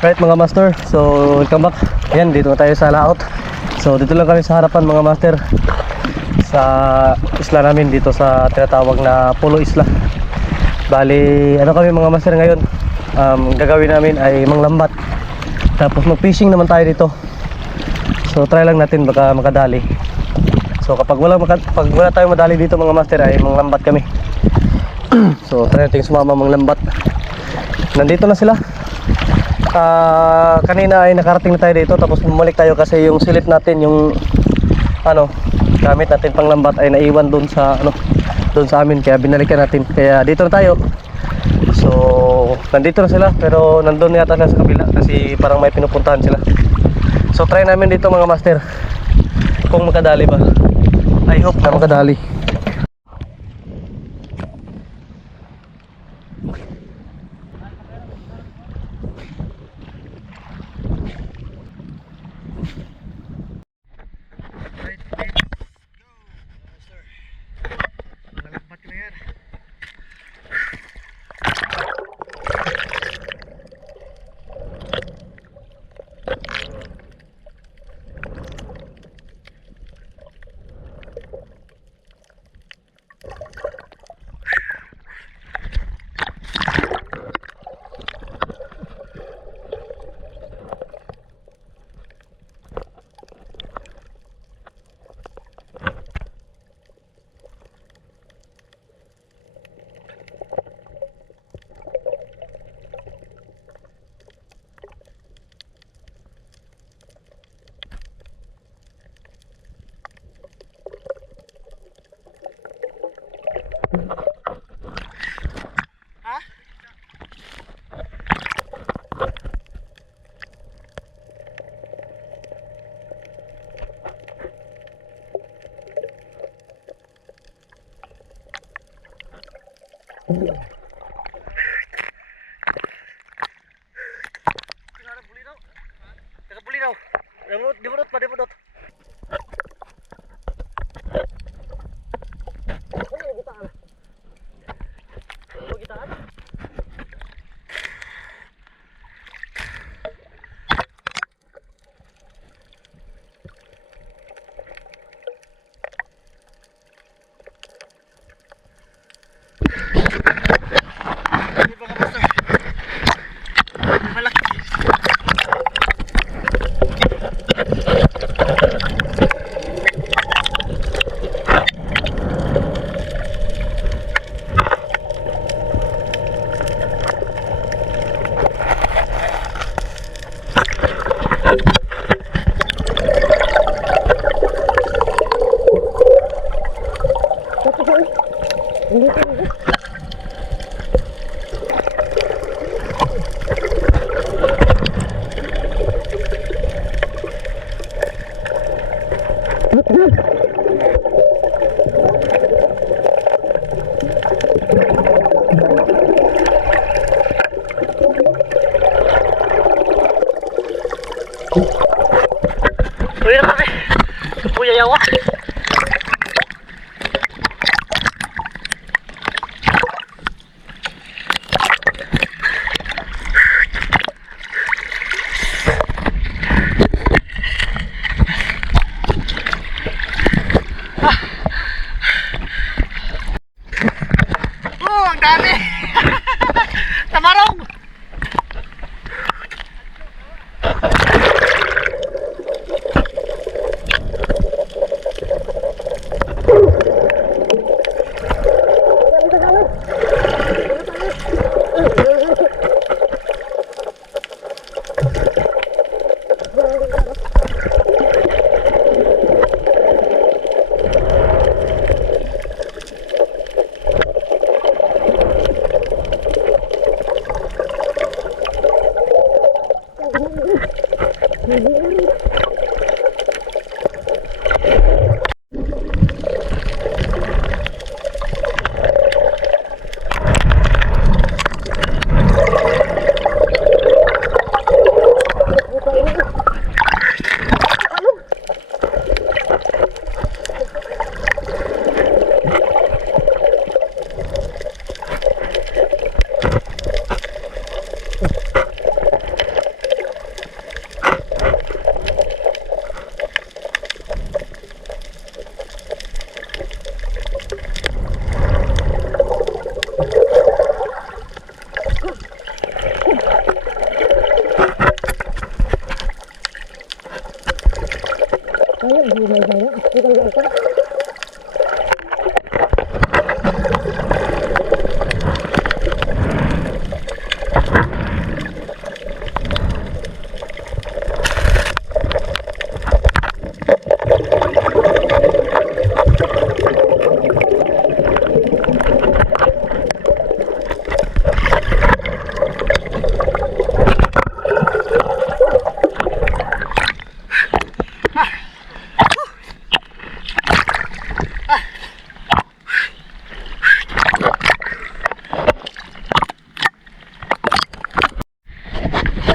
Right mga master, so welcome back. Ayan, dito na tayo sa laot. So dito lang kami sa harapan mga master, sa isla namin dito sa tinatawag na Pulo Isla. Bali, ano kami mga master ngayon, gagawin namin ay manglambat. Tapos mag-fishing naman tayo dito. So try lang natin baka makadali. So kapag wala tayong madali dito mga master ay manglambat kami. So try natin sumama manglambat. Nandito na sila. Kanina ay nakarating na tayo dito, tapos bumalik tayo kasi yung silip natin, yung gamit natin panglambat ay naiwan doon sa doon sa amin, kaya binalikan natin, kaya dito na tayo. So nandito na sila, pero nandun yata na sa kabila kasi parang may pinupuntahan sila. So try namin dito mga master kung makadali ba. I hope na makadali.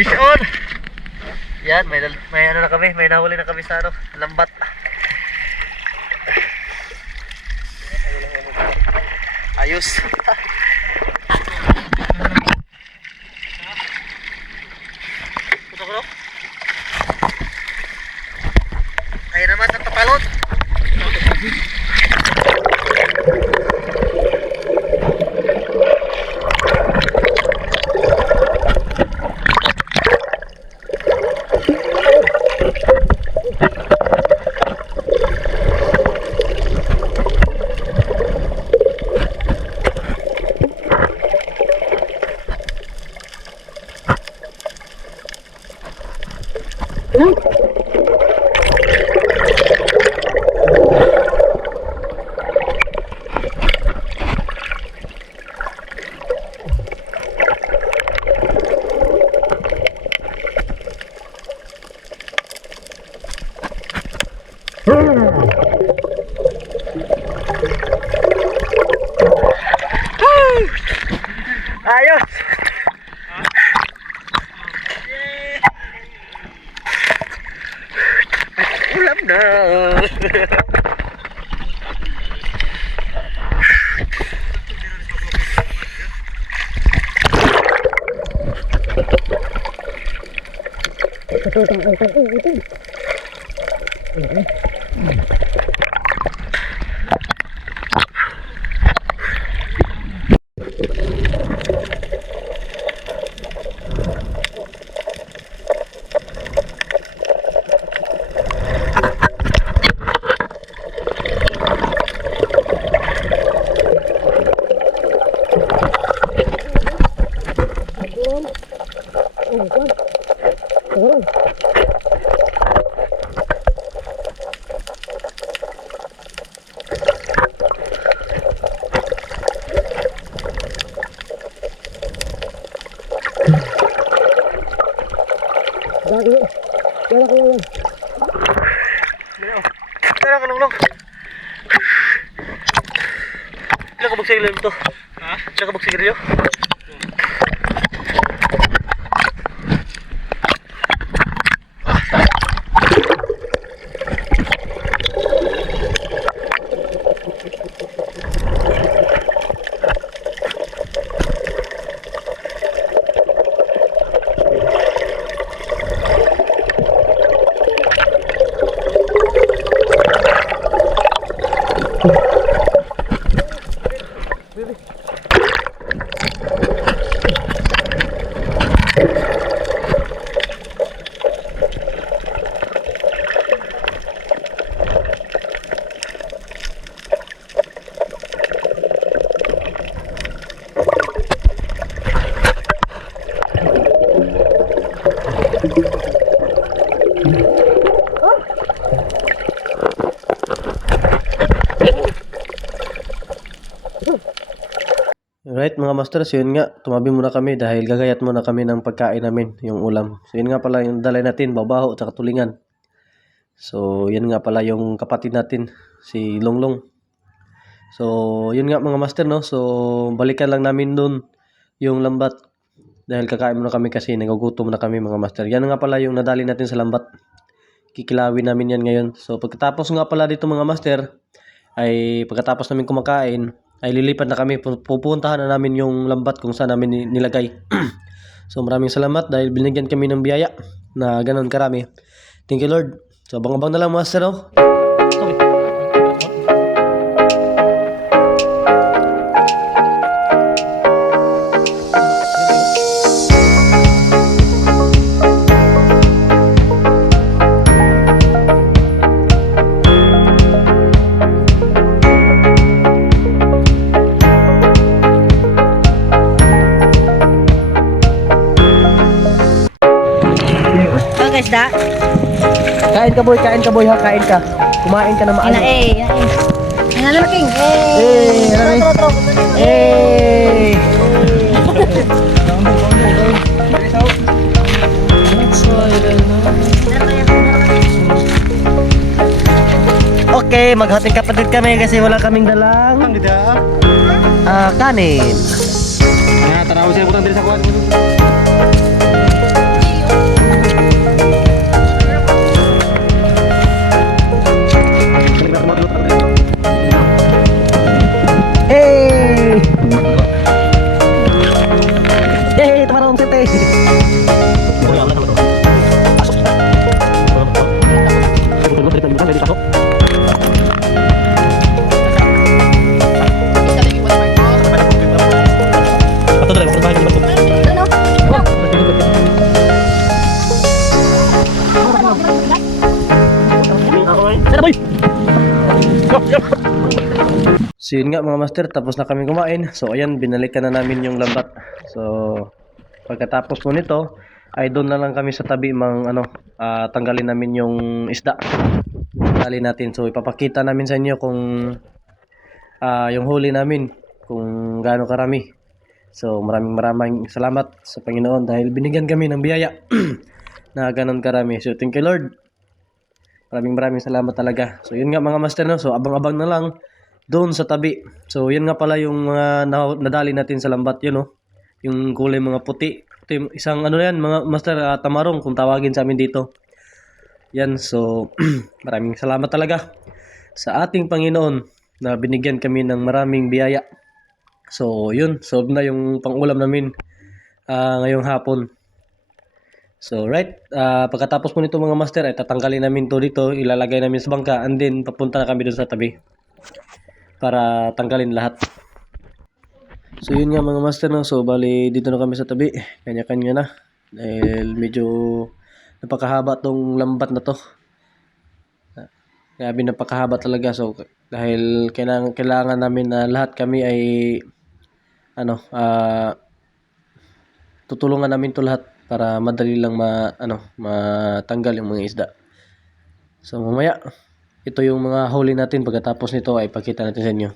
Fish on! Yan, may ano na kami, may nahuli na kami sa ano, lambat. Ayos. Putok-putok. Ay naman, natapalot. Ayos. Ulam na. Tara ka long. Ilang kabog sigilyo ito? Ha? Ilang kabog sigilyo? Alright mga masters, yun nga, tumabi muna kami dahil gagayat muna kami ng pagkain namin, yung ulam. So yun nga pala yung dalay natin, babaho at tulingan. So yun nga pala yung kapatid natin, si Longlong. So yun nga mga master, no, so balikan lang namin dun yung lambat. Dahil kakain muna kami kasi nagugutom na kami mga master. Yan nga pala yung nadali natin sa lambat. Kikilawin namin yan ngayon. So pagkatapos nga pala dito mga master, ay pagkatapos namin kumakain, ay lilipat na kami, pupuntahan na namin yung lambat kung saan namin nilagay. So maraming salamat dahil binigyan kami ng biyaya na ganoon karami. Thank you Lord. So abang-abang na lang master, no? Okay. mga isda. Kain ka boy ha, kain ka. Kumain ka na maayos. Ano na king? Okay, maghating kapatid kami kasi wala kaming dalang kanin. Tanaw siya putang diri sa kuwan. Hey! Hey, tumarong sete. So yun nga mga master, tapos na kami kumain. So ayan, binalikan na namin yung lambat. So pagkatapos po nito, ay doon na lang kami sa tabi tanggalin namin yung isda. Tanggalin natin. So ipapakita namin sa inyo kung yung huli namin, kung gaano karami. So maraming salamat sa Panginoon dahil binigyan kami ng biyaya na ganon karami. So thank you Lord. Maraming salamat talaga. So yun nga mga master, no? So abang-abang na lang doon sa tabi. So yun nga pala yung mga nadali natin sa lambat, yun, no? Yung kulay mga puti. Ito yung isang yan mga master, tamarong kung tawagin sa amin dito. Yan, so maraming salamat talaga sa ating Panginoon na binigyan kami ng maraming biyaya. So yun, solve na yung pang-ulam namin ngayong hapon. So right, pagkatapos po nito mga master ay tatanggalin namin to dito, ilalagay namin sa bangka and then papunta na kami doon sa tabi para tanggalin lahat. So yun nga mga master, no? So bali dito na kami sa tabi, kanya-kanya na dahil medyo napakahaba tong lambat na to. Grabe, napakahaba talaga. So dahil kailangan namin na lahat kami ay tutulungan namin to lahat para madali lang matanggal yung mga isda. So mamaya, ito yung mga huli natin. Pagkatapos nito ay pakita natin sa inyo.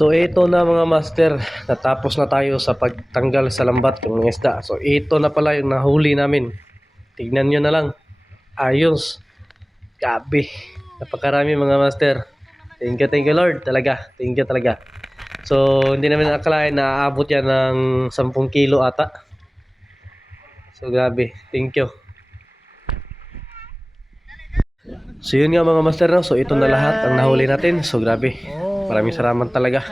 So ito na mga master, natapos na tayo sa pagtanggal sa lambat ng mga isda. So ito na pala yung nahuli namin. Tignan nyo na lang. Ayos. Gabi. Napakarami mga master. Thank you Lord talaga. Thank you talaga. So hindi namin akalain na aabot yan ng 10 kilo ata. So grabe. Thank you. So yun nga mga master, no? So ito na lahat ang nahuli natin. So grabe. Maraming salamat talaga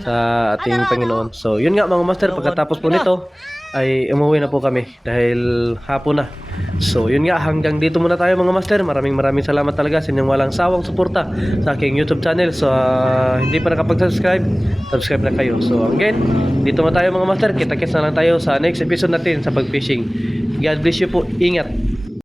sa ating Panginoon. So yun nga mga master, pagkatapos po nito ay umuwi na po kami dahil hapon na. So yun nga, hanggang dito muna tayo mga master. Maraming salamat talaga sa inyong walang sawang suporta sa aking YouTube channel. So hindi pa nakapag-subscribe, subscribe na kayo. So again, dito na tayo mga master. Kita-kits na lang tayo sa next episode natin sa pag-fishing. God bless you po. Ingat.